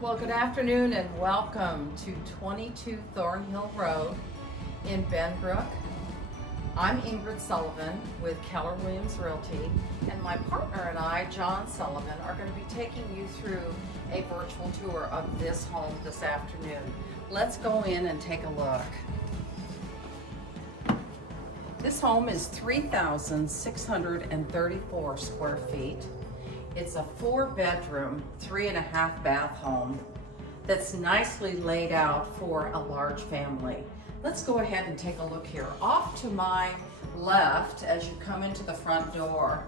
Well, good afternoon and welcome to 22 Thornhill Road in Benbrook. I'm Ingrid Sullivan with Keller Williams Realty, and my partner and I, John Sullivan, are going to be taking you through a virtual tour of this home this afternoon. Let's go in and take a look. This home is 3,634 square feet. It's a 4-bedroom, 3.5-bath home that's nicely laid out for a large family. Let's go ahead and take a look here. Off to my left, as you come into the front door,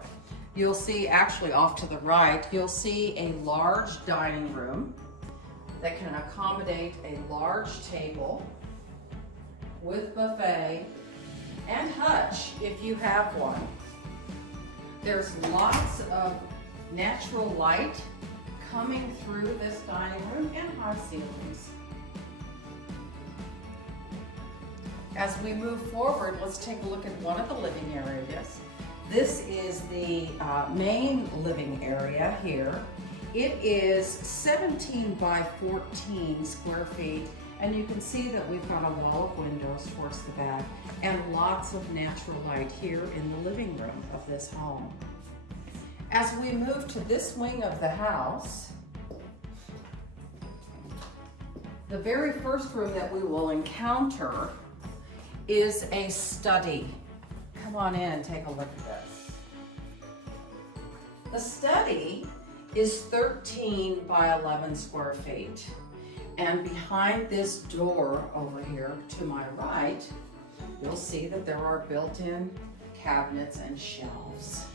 you'll see, actually off to the right, you'll see a large dining room that can accommodate a large table with buffet and hutch if you have one. There's lots of natural light coming through this dining room and high ceilings. As we move forward, let's take a look at one of the living areas. This is the main living area here. It is 17 by 14 square feet, and you can see that we've got a wall of windows towards the back and lots of natural light here in the living room of this home. As we move to this wing of the house, the very first room that we will encounter is a study. Come on in, take a look at this. The study is 13 by 11 square feet. And behind this door over here to my right, you'll see that there are built-in cabinets and shelves.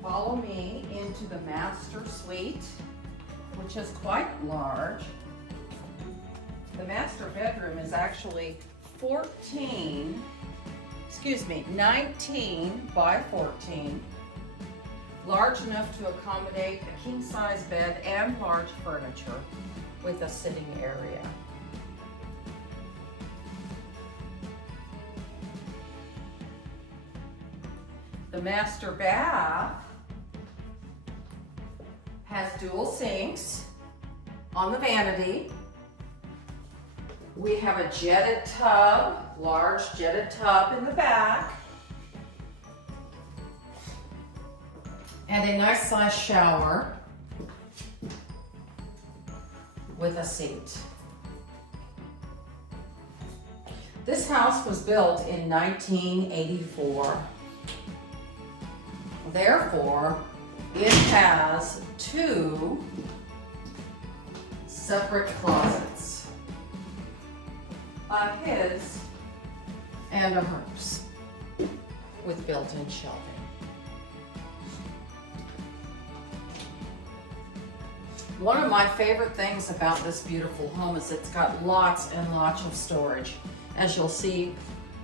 Follow me into the master suite, which is quite large. The master bedroom is actually 19 by 14, large enough to accommodate a king-size bed and large furniture with a sitting area. The master bath has dual sinks on the vanity. We have a jetted tub, large jetted tub in the back, and a nice size shower with a seat. This house was built in 1984. Therefore, it has 2 separate closets, a his and a hers, with built-in shelving. One of my favorite things about this beautiful home is it's got lots and lots of storage, as you'll see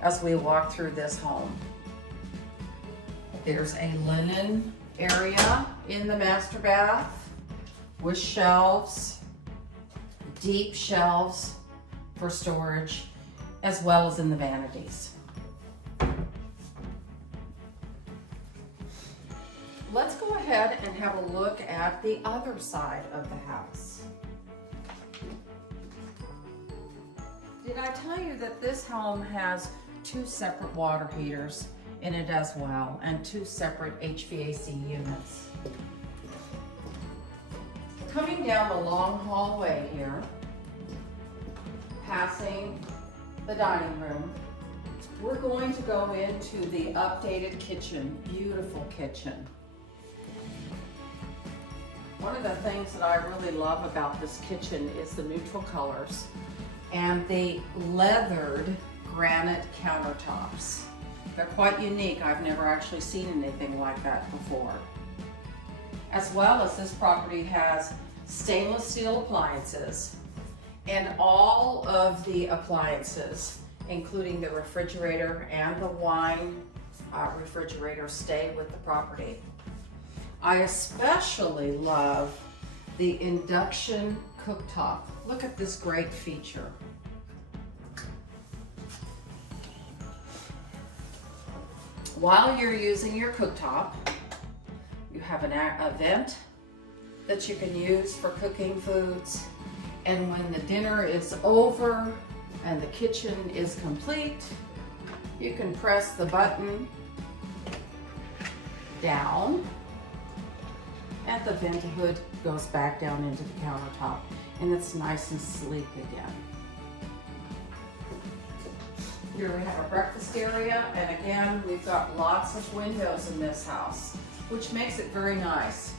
as we walk through this home. There's a linen area in the master bath with shelves, deep shelves for storage, as well as in the vanities. Let's go ahead and have a look at the other side of the house. Did I tell you that this home has 2 separate water heaters in it as well, and 2 separate HVAC units? Coming down the long hallway here, passing the dining room, we're going to go into the updated kitchen, beautiful kitchen. One of the things that I really love about this kitchen is the neutral colors and the leathered granite countertops. They're quite unique. I've never actually seen anything like that before. As well as this property has stainless steel appliances, and all of the appliances, including the refrigerator and the wine refrigerator, stay with the property. I especially love the induction cooktop. Look at this great feature. While you're using your cooktop, You have a vent that you can use for cooking foods. And when the dinner is over and the kitchen is complete, you can press the button down and the vent hood goes back down into the countertop and it's nice and sleek again. Here we have a breakfast area, and again, we've got lots of windows in this house, which makes it very nice.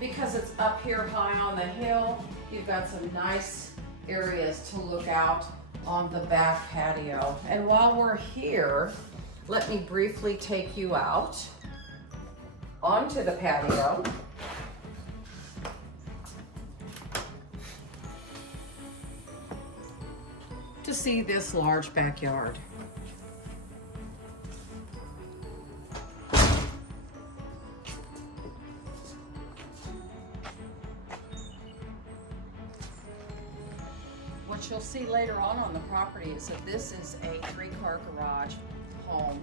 Because it's up here high on the hill, you've got some nice areas to look out on the back patio. And while we're here, let me briefly take you out onto the patio. To see this large backyard. What you'll see later on the property is that this is a 3-car garage home,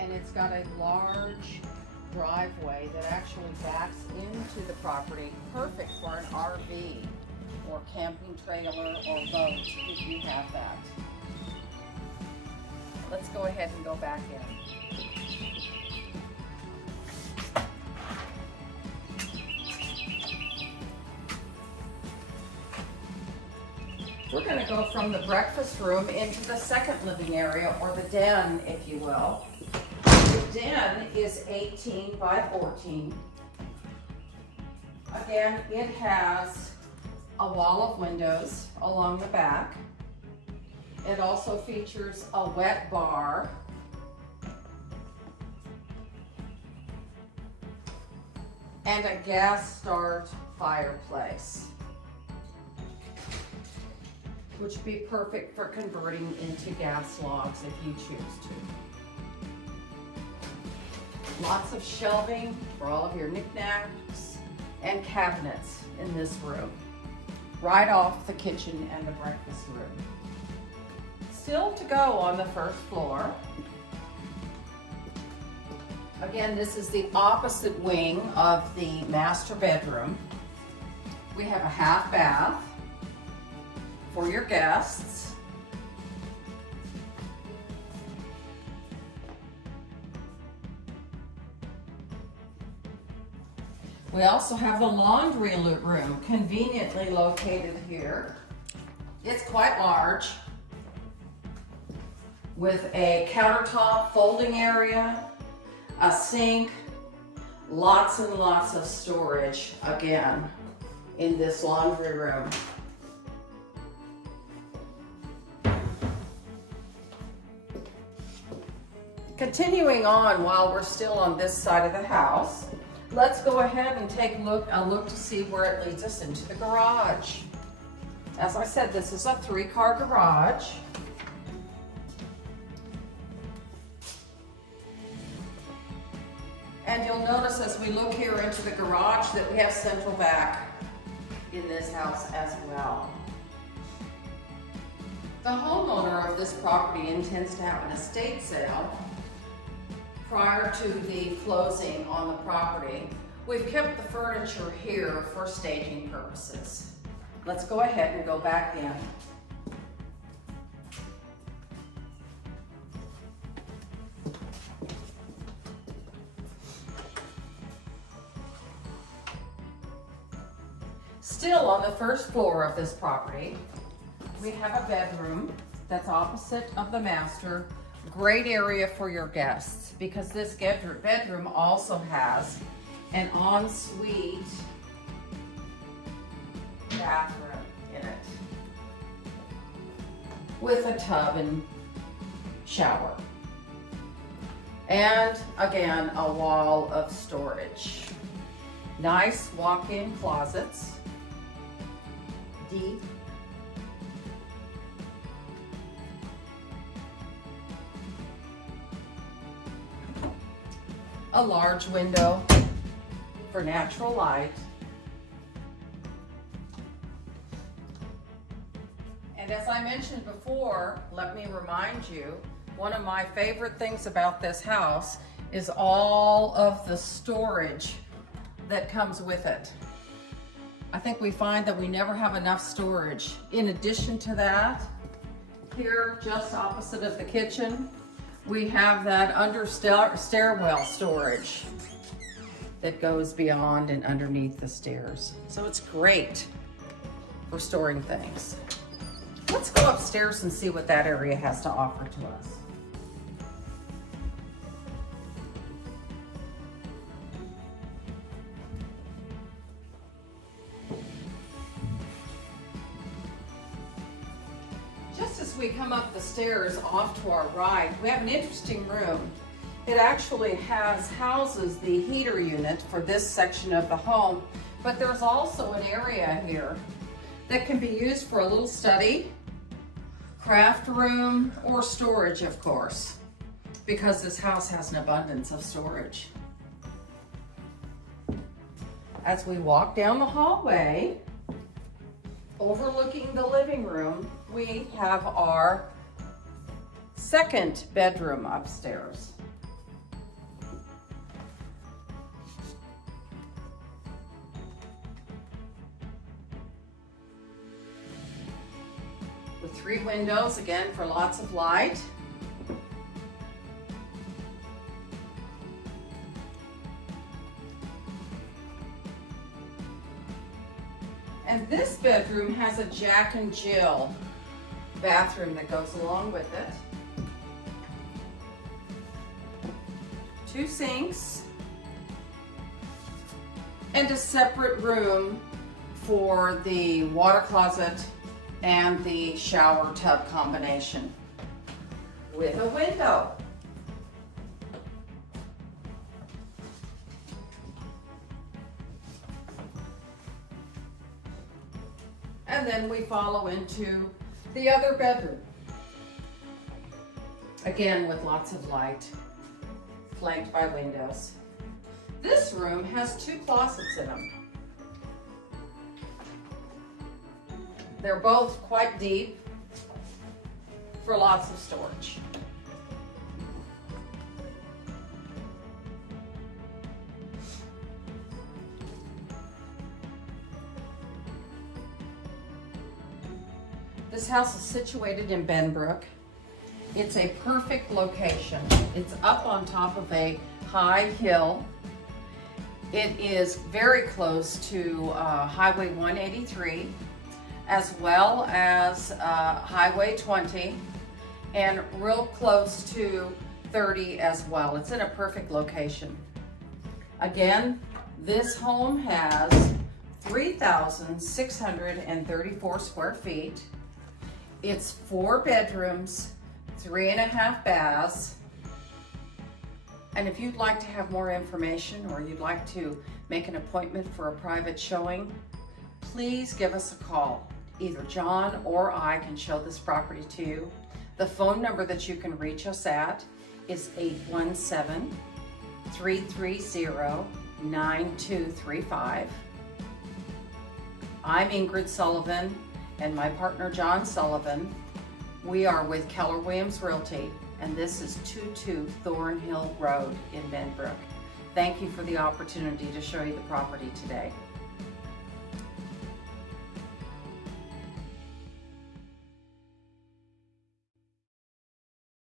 and it's got a large driveway that actually backs into the property, perfect for an RV or camping trailer or boat if you have that. Let's go ahead and go back in. We're going to go from the breakfast room into the second living area, or the den, if you will. The den is 18 by 14. Again, it has a wall of windows along the back. It also features a wet bar. And a gas start fireplace, which would be perfect for converting into gas logs if you choose to. Lots of shelving for all of your knickknacks and cabinets in this room, right off the kitchen and the breakfast room. Still to go on the first floor. Again, this is the opposite wing of the master bedroom. We have a half bath for your guests. We also have the laundry room conveniently located here. It's quite large, with a countertop folding area, a sink, lots and lots of storage again in this laundry room. Continuing on, while we're still on this side of the house, let's go ahead and take a look to see where it leads us into the garage. As I said, this is a 3-car garage. And you'll notice as we look here into the garage that we have central vac in this house as well. The homeowner of this property intends to have an estate sale prior to the closing on the property. We've kept the furniture here for staging purposes. Let's go ahead and go back in. Still on the first floor of this property, we have a bedroom that's opposite of the master. Great area for your guests because this bedroom also has an ensuite bathroom in it with a tub and shower. And again, a wall of storage. Nice walk-in closets. Deep. A large window for natural light. And as I mentioned before, let me remind you, one of my favorite things about this house is all of the storage that comes with it. I think we find that we never have enough storage. In addition to that, here just opposite of the kitchen, we have that under stairwell storage that goes beyond and underneath the stairs. So it's great for storing things. Let's go upstairs and see what that area has to offer to us. Just as we come up the stairs off to our right, we have an interesting room. It actually houses the heater unit for this section of the home, but there's also an area here that can be used for a little study, craft room, or storage, of course, because this house has an abundance of storage. As we walk down the hallway, overlooking the living room, we have our second bedroom upstairs. With 3 windows, again, for lots of light. And this bedroom has a Jack and Jill bathroom that goes along with it. 2 sinks and a separate room for the water closet and the shower tub combination with a window. And then we follow into the other bedroom. Again, with lots of light, flanked by windows. This room has 2 closets in them. They're both quite deep for lots of storage. This house is situated in Benbrook. It's a perfect location. It's up on top of a high hill. It is very close to Highway 183, as well as Highway 20, and real close to 30 as well. It's in a perfect location. Again, this home has 3,634 square feet. It's 4 bedrooms, 3.5 baths. And if you'd like to have more information or you'd like to make an appointment for a private showing, please give us a call. Either John or I can show this property to you. The phone number that you can reach us at is 817-330-9235. I'm Ingrid Sullivan, and my partner John Sullivan. We are with Keller Williams Realty, and this is 22 Thornhill Road in Benbrook. Thank you for the opportunity to show you the property today.